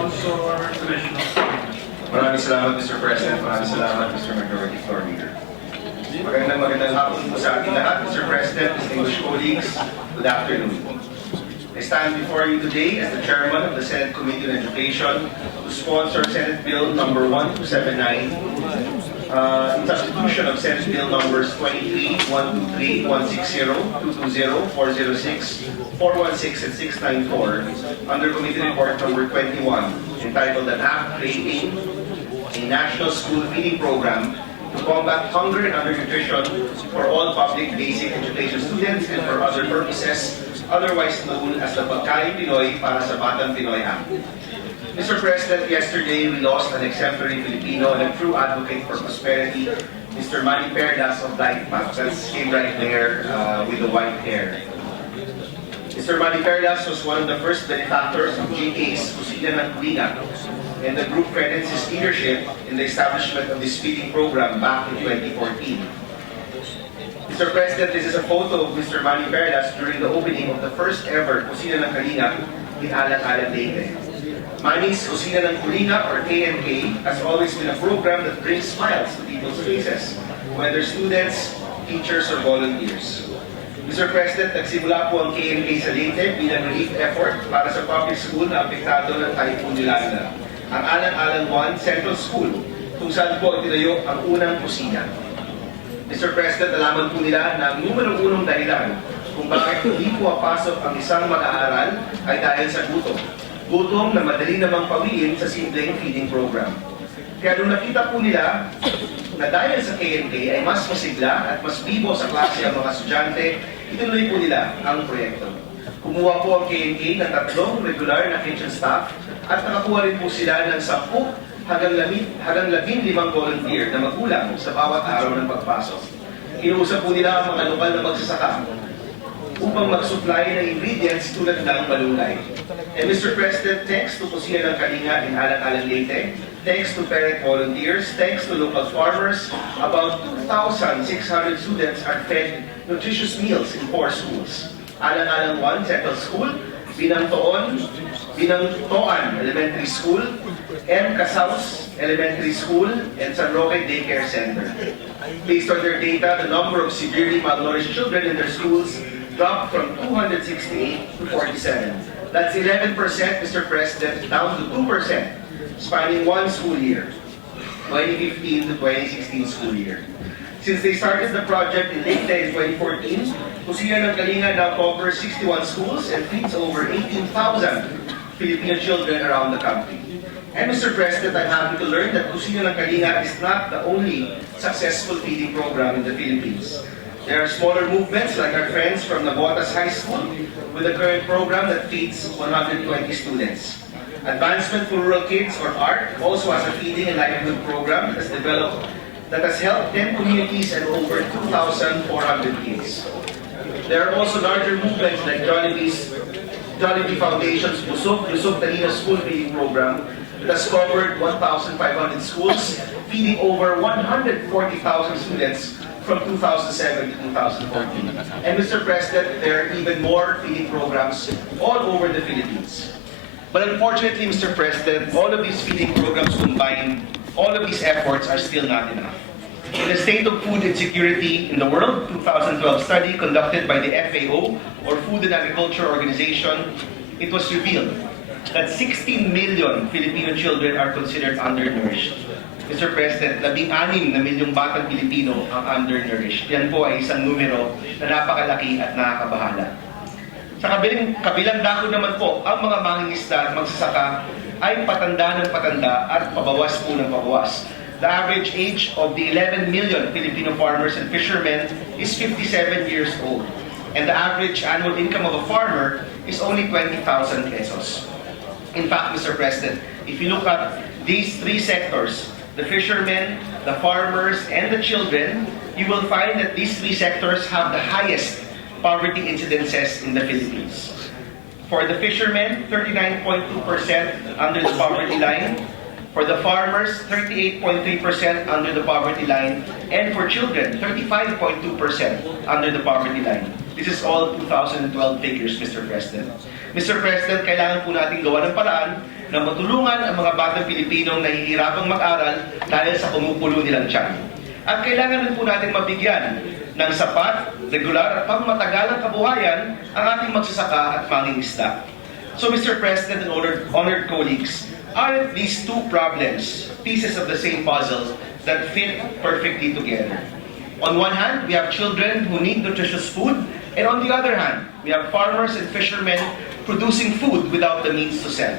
Maraming salamat, Mr. President. Maraming salamat, Mr. Majority Floor Leader. Magandang hapon po sa ating lahat, Mr. President, distinguished colleagues. Good afternoon. I stand before you today as the Chairman of the Senate Committee on Education to sponsor Senate Bill number 1279, in substitution of Senate Bill numbers 23, 123, 160, 220, 406, 416, and 694 under Committee Report number 21, entitled An Act Creating a National School Feeding Program to combat hunger and undernutrition for all public basic education students and for other purposes, otherwise known as the Pagkaing Pinoy para sa Batang Pinoy Act. Mr. President, yesterday we lost an exemplary Filipino and a true advocate for prosperity, Mr. Manny Perlas of Light Path. That's him right there with the white hair. Mr. Manny Perlas was one of the first benefactors of GK's Kusina ng Kulinga, and the group credits his leadership in the establishment of this feeding program back in 2014. Mr. President, this is a photo of Mr. Manny Perlas during the opening of the first ever Kusina ng Kulinga in Alang-Alang, Leyte. Manny's Kusina ng Kulinga, or KNK, has always been a program that brings smiles to people's faces, whether students, teachers, or volunteers. Mr. President, nagsimula po ang KNK sa Leyte bilang relief effort para sa public school na apektado ng Typhoon Yolanda, ang Alang-Alang 1 Central School, kung saan po itinayo ang unang kusina. Mr. President, nalaman po nila na ang numero unong dahilan kung bakit hindi po apasok ang isang mag-aaral ay dahil sa gutom. Gutom na madali namang pawiin sa simpleng feeding program. Kaya nung nakita po nila na dahil sa KNK ay mas masigla at mas bibo sa klase ang mga estudyante, ituloy po nila ang proyekto. Kumuha po ang KNK ng 3 regular na kitchen staff at nakakuha rin po sila ng 10 hanggang 15 volunteer na magulang sa bawat araw ng pagpasok. Inuusap po nila ang mga lokal na magsasaka upang mag-supply ng ingredients tulad ng malunggay. And Mr. President, thanks to Kusina ng Kalinga in Alang-Alang, Leyte, thanks to parent volunteers, thanks to local farmers, about 2,600 students are fed nutritious meals in 4 schools. Alang-Alang 1 Central School, Binangtoan Elementary School, M. Casaus Elementary School, and San Roque Daycare Center. Based on their data, the number of severely malnourished children in their schools dropped from 268 to 47. That's 11%, Mr. President, down to 2%, spanning one school year, 2015 to 2016 school year. Since they started the project in Leyte in 2014, Kusina ng Kalinga now covers 61 schools and feeds over 18,000 Filipino children around the country. And Mr. President, I'm happy to learn that Kusina ng Kalinga is not the only successful feeding program in the Philippines. There are smaller movements like our friends from Navotas High School with a current program that feeds 120 students. Advancement for Rural Kids, or ARC, also has a feeding and livelihood program that has helped 10 communities and over 2,400 kids. There are also larger movements like Jollibee Foundation's Busog Talina School Feeding Program that has covered 1,500 schools, feeding over 140,000 students from 2007 to 2014. And Mr. President, there are even more feeding programs all over the Philippines. But unfortunately, Mr. President, all of these feeding programs combined, all of these efforts are still not enough. In the State of Food Insecurity in the World 2012 study conducted by the FAO, or Food and Agriculture Organization, it was revealed that 16 million Filipino children are considered undernourished. Mr. President, 16 na milyong batang Pilipino ang undernourished. Yan po ay isang numero na napakalaki at nakakabahala. Sa kabilang dako naman po, ang mga mangingisda at magsasaka ay patanda ng patanda at pabawas po ng pabawas. The average age of the 11 million Filipino farmers and fishermen is 57 years old. And the average annual income of a farmer is only 20,000 pesos. In fact, Mr. President, if you look at these 3 sectors, the fishermen, the farmers, and the children, you will find that these 3 sectors have the highest poverty incidences in the Philippines. For the fishermen, 39.2% under the poverty line. For the farmers, 38.3% under the poverty line. And for children, 35.2% under the poverty line. This is all 2012 figures, Mr. President. Mr. President, kailangan po natin gawa ng paraan na matulungan ang mga batang Pilipinong nahihirapang mag-aral dahil sa kumukulo nilang tiyan. At kailangan rin po natin mabigyan ng sapat, regular at pangmatagalang kabuhayan ang ating magsasaka at mangingisda. So, Mr. President and honored colleagues, aren't these two problems pieces of the same puzzle that fit perfectly together? On one hand, we have children who need nutritious food, and on the other hand, we have farmers and fishermen producing food without the means to sell.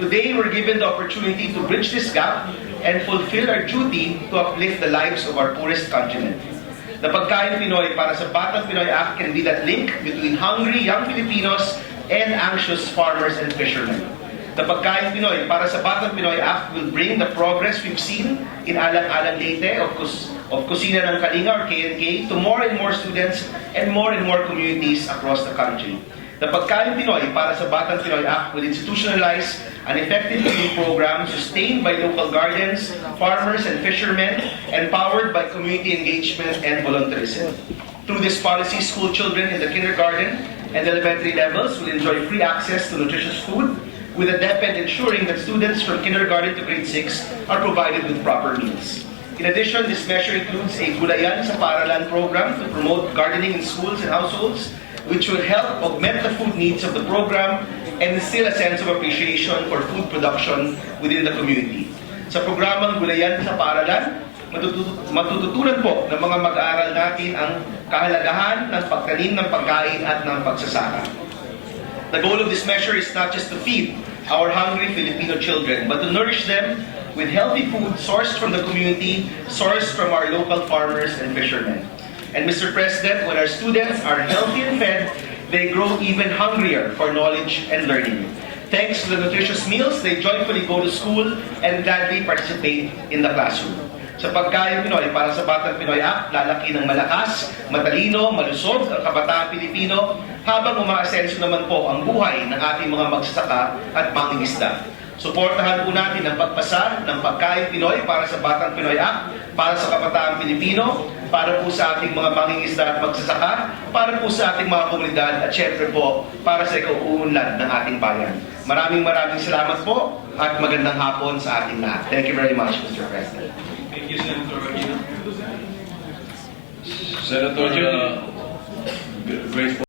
Today, we're given the opportunity to bridge this gap and fulfill our duty to uplift the lives of our poorest countrymen. The Pagkaing Pinoy para sa Batang Pinoy Act can be that link between hungry young Filipinos and anxious farmers and fishermen. The Pagkaing Pinoy para sa Batang Pinoy Act will bring the progress we've seen in Alang-Alang Leyte of Kusina ng Kalinga or KNK to more and more students and more communities across the country. The Pagkaing Pinoy para sa Batang Pinoy Act will institutionalize an effective feeding program sustained by local gardens, farmers and fishermen, and powered by community engagement and volunteerism. Through this policy, school children in the kindergarten and elementary levels will enjoy free access to nutritious food, with a DepEd ensuring that students from kindergarten to grade 6 are provided with proper meals. In addition, this measure includes a Gulayan sa Paaralan program to promote gardening in schools and households, which will help augment the food needs of the program and instill a sense of appreciation for food production within the community. Sa programang Gulayan sa Paaralan, matututunan po ng mga mag-aaral natin ang kahalagahan ng pagtanim ng pagkain at ng pagsasaka. The goal of this measure is not just to feed our hungry Filipino children, but to nourish them with healthy food sourced from the community, sourced from our local farmers and fishermen. And Mr. President, when our students are healthy and fed, they grow even hungrier for knowledge and learning. Thanks to the nutritious meals, they joyfully go to school and gladly participate in the classroom. Sa Pagkaing Pinoy para sa Batang Pinoy Act, lalaki ng malakas, matalino, malusog ang kabataan Pilipino habang umaasenso naman po ang buhay ng ating mga magsasaka at mangingisda. Suportahan po natin ang pagpasa ng Pagkaing Pinoy para sa Batang Pinoy Act, para sa kabataan Pilipino, para po sa ating mga mangingisda at magsasaka, para po sa ating mga komunidad at syempre po para sa ikauunlad ng ating bayan. Maraming salamat po at magandang hapon sa ating lahat. Thank you very much, Mr. President. Thank you, Senator Aquino. Senator, grateful.